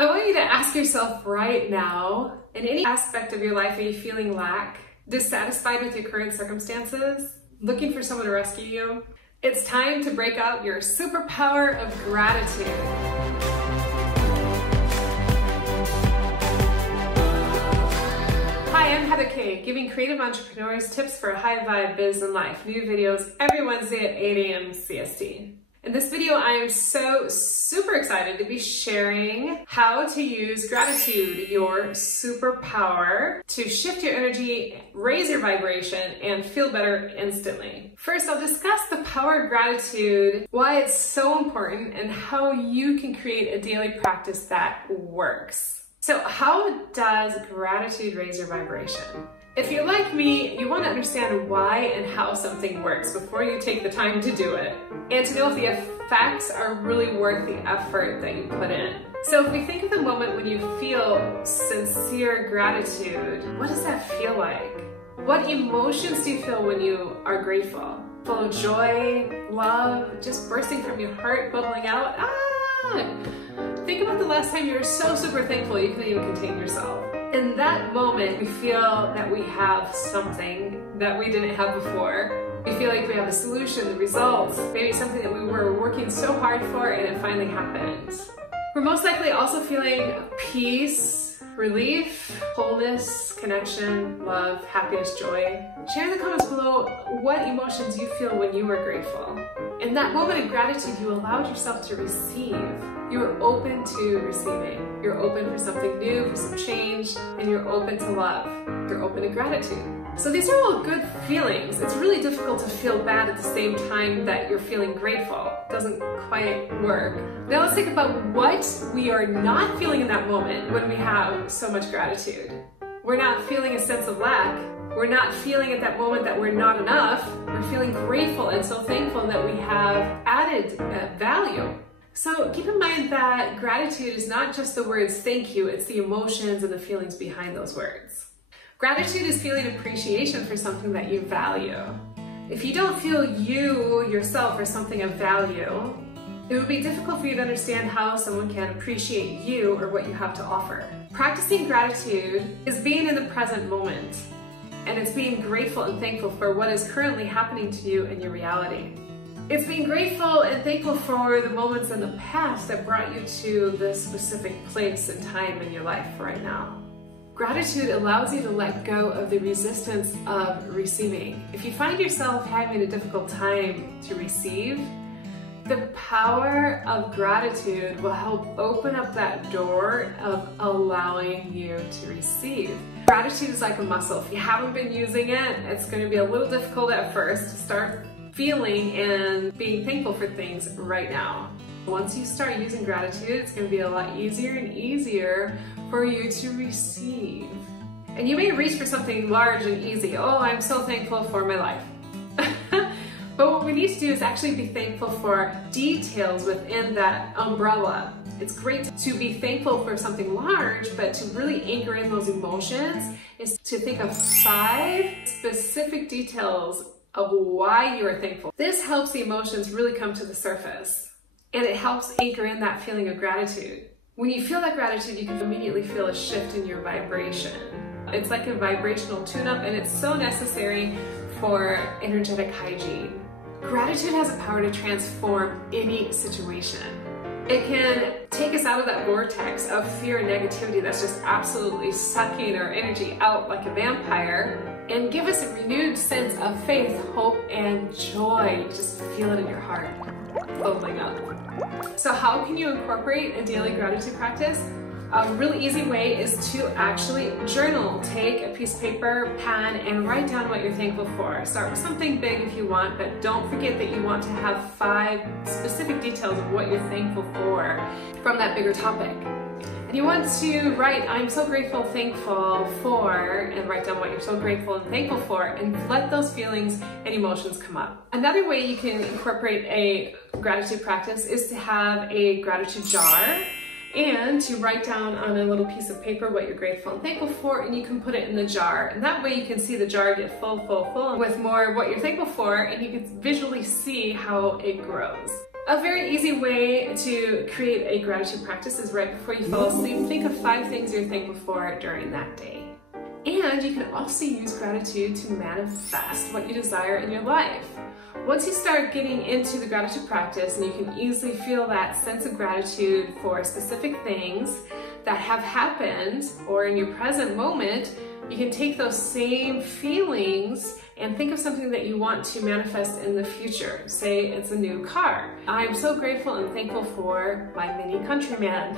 I want you to ask yourself right now, in any aspect of your life, are you feeling lack, dissatisfied with your current circumstances, looking for someone to rescue you? It's time to break out your superpower of gratitude. Hi, I'm Kaye, giving creative entrepreneurs tips for a high vibe biz and life. New videos every Wednesday at 8 a.m. CST. In this video, I am so super excited to be sharing how to use gratitude, your superpower, to shift your energy, raise your vibration, and feel better instantly. First, I'll discuss the power of gratitude, why it's so important, and how you can create a daily practice that works. So how does gratitude raise your vibration? If you're like me, you want to understand why and how something works before you take the time to do it, and to know if the effects are really worth the effort that you put in. So if we think of the moment when you feel sincere gratitude, what does that feel like? What emotions do you feel when you are grateful? Full of joy, love, just bursting from your heart, bubbling out? Think about the last time you were so super thankful you couldn't even contain yourself. In that moment, we feel that we have something that we didn't have before. We feel like we have a solution, the results, maybe something that we were working so hard for and it finally happened. We're most likely also feeling peace, relief, wholeness, connection, love, happiness, joy. Share in the comments below what emotions you feel when you are grateful. In that moment of gratitude, you allowed yourself to receive. You were open to receiving. You're open for something new, for some change, and you're open to love. You're open to gratitude. So these are all good feelings. It's really difficult to feel bad at the same time that you're feeling grateful. It doesn't quite work. Now let's think about what we are not feeling in that moment when we have so much gratitude. We're not feeling a sense of lack. We're not feeling at that moment that we're not enough. We're feeling grateful and so thankful that we have added value. So keep in mind that gratitude is not just the words thank you, it's the emotions and the feelings behind those words. Gratitude is feeling appreciation for something that you value. If you don't feel you, yourself, are something of value, it would be difficult for you to understand how someone can appreciate you or what you have to offer. Practicing gratitude is being in the present moment, and it's being grateful and thankful for what is currently happening to you in your reality. It's being grateful and thankful for the moments in the past that brought you to this specific place and time in your life right now. Gratitude allows you to let go of the resistance of receiving. If you find yourself having a difficult time to receive, the power of gratitude will help open up that door of allowing you to receive. Gratitude is like a muscle. If you haven't been using it, it's going to be a little difficult at first to start feeling and being thankful for things right now. Once you start using gratitude, it's going to be a lot easier and easier for you to receive. And you may reach for something large and easy. Oh, I'm so thankful for my life. But what we need to do is actually be thankful for details within that umbrella. It's great to be thankful for something large, but to really anchor in those emotions is to think of 5 specific details of why you are thankful. This helps the emotions really come to the surface, and it helps anchor in that feeling of gratitude. When you feel that gratitude, you can immediately feel a shift in your vibration. It's like a vibrational tune-up, and it's so necessary for energetic hygiene. Gratitude has a power to transform any situation. It can take us out of that vortex of fear and negativity that's just absolutely sucking our energy out like a vampire, and give us a renewed sense of faith, hope, and joy. You just feel it in your heart, bubbling up. So how can you incorporate a daily gratitude practice? A really easy way is to actually journal. Take a piece of paper, pen, and write down what you're thankful for. Start with something big if you want, but don't forget that you want to have 5 specific details of what you're thankful for from that bigger topic. And you want to write, I'm so grateful, thankful for, and write down what you're so grateful and thankful for, and let those feelings and emotions come up. Another way you can incorporate a gratitude practice is to have a gratitude jar, and to write down on a little piece of paper what you're grateful and thankful for, and you can put it in the jar. And that way you can see the jar get full with more of what you're thankful for, and you can visually see how it grows. A very easy way to create a gratitude practice is right before you fall asleep. Think of 5 things you're thankful for during that day. And you can also use gratitude to manifest what you desire in your life. Once you start getting into the gratitude practice and you can easily feel that sense of gratitude for specific things that have happened or in your present moment, you can take those same feelings and think of something that you want to manifest in the future. Say it's a new car. I'm so grateful and thankful for my Mini Countryman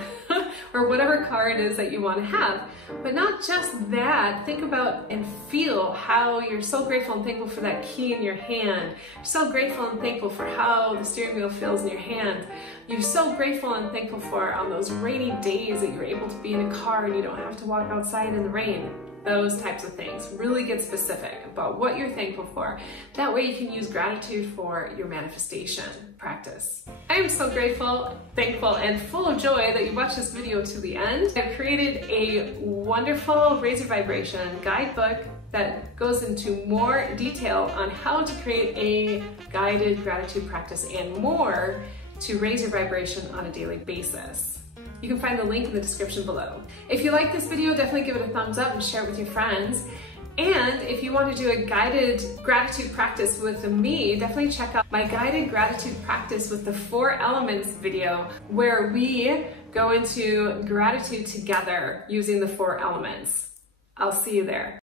or whatever car it is that you want to have. But not just that, think about and feel how you're so grateful and thankful for that key in your hand. You're so grateful and thankful for how the steering wheel feels in your hand. You're so grateful and thankful for on those rainy days that you're able to be in a car and you don't have to walk outside in the rain. Those types of things. Really get specific about what you're thankful for. That way you can use gratitude for your manifestation practice. I am so grateful, thankful, and full of joy that you watched this video to the end. I've created a wonderful Raise Your Vibration guidebook that goes into more detail on how to create a guided gratitude practice and more to raise your vibration on a daily basis. You can find the link in the description below. If you like this video, definitely give it a thumbs up and share it with your friends. And if you want to do a guided gratitude practice with me, definitely check out my guided gratitude practice with the 4 elements video, where we go into gratitude together using the 4 elements. I'll see you there.